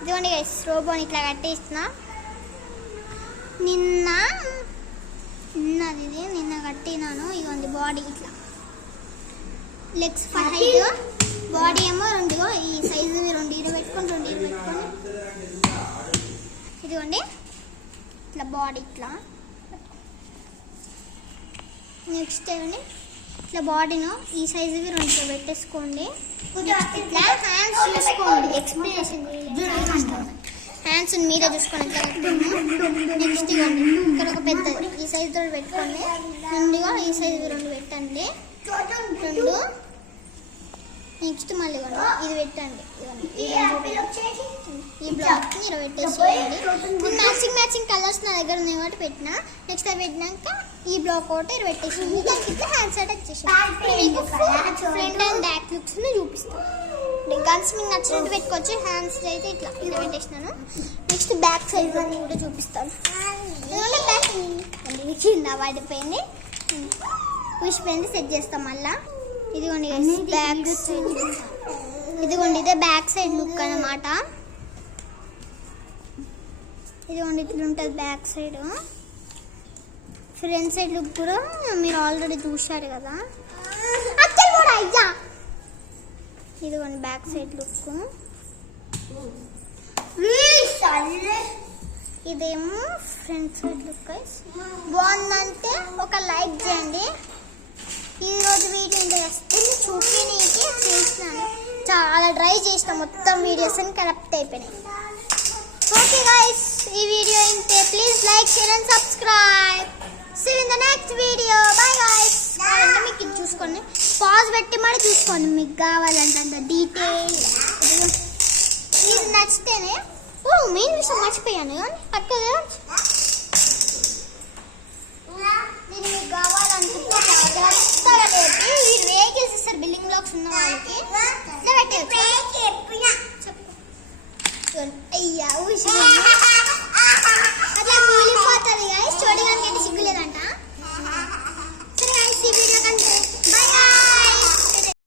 ఇదిగోండి గైస్, రోబోని ఇట్లా కట్టేస్తున్నా. నిన్న కట్టినాను. ఇదిగోండి బాడీ ఇట్లా, లెగ్స్ 5 హైట్, బాడీ ఏమో 2 ఈ సైజు 2 ఇది పెట్టుకొని ఇదిగోండి ఇట్లా బాడీ ఇట్లా. నెక్స్ట్ ఏమండి ఇట్లా బాడీను ఈ సైజుకి 2 పెట్టేసుకోండి. ఇట్లా హ్యాండ్స్ చూసుకోండి, ఎక్స్ప్లెనేషన్ హ్యాండ్స్ మీరే చూసుకోండి ఇట్లా పెట్టుకోండి. నెక్స్ట్ ఇవ్వండి ఇక్కడ ఒక పెద్దది ఈ సైజుతో పెట్టుకోండి. 2 ఈ సైజు 2 పెట్టండి, 2. నెక్స్ట్ మళ్ళీ ఇది పెట్టండి, ఈ బ్లాక్ మీరు పెట్టేసేయండి. మ్యాచింగ్ కలర్స్ నా దగ్గర ఉన్నాయి కాబట్టి పెట్టినా. నెక్స్ట్ అవి పెట్టినాక ఈ బ్లాక్ ఒకటి పెట్టేసింది. దానికి ఇట్లా హ్యాండ్స్ అటాచ్ చేసేయండి. ఫ్రంట్ అండ్ బ్యాక్ లుక్స్ చూపిస్తాను. గన్స్ మీకు నచ్చినట్టు పెట్టుకోవచ్చు. హ్యాండ్స్ అయితే ఇట్లా పెట్టేసినాను. నెక్స్ట్ బ్యాక్ సైడ్ కూడా చూపిస్తాను. కింద పడిపోయింది, విసిపోయింది, సెట్ చేస్తాం మళ్ళా. ఇదిగోండి బ్యాక్ సైడ్, ఇదిగోండి ఇదే బ్యాక్ సైడ్ లుక్ అన్నమాట. ఇదిగోండి ఇట్లా ఉంటుంది back side. Front side look కూడా మీరు ఆల్రెడీ చూశారు కదా. ఇదిగోండి బ్యాక్ సైడ్ లుక్. ఇదేమో ఫ్రంట్ సైడ్ లుక్. బాగుందంటే ఒక లైక్ చేయండి. ఈరోజు వీడియో ఇంత వస్తుంది చూపించడానికి చేసినాను. చాలా ట్రై చేసిన, మొత్తం వీడియోస్ అని కరెక్ట్ అయిపోయినాయి. ఓకే గైస్, ఈ వీడియో ఇంతే. Please like, share and subscribe. See you in the next video. Bye guys. అంటే మీకు ఇది చూసుకోండి, పాజ్ పెట్టి మరి చూసుకోండి మీకు కావాలంటే అంత డీటెయిల్. ఇది నచ్చితేనే. ఓ మెయిన్ విషయం మర్చిపోయాను కానీ పట్టుకోదా.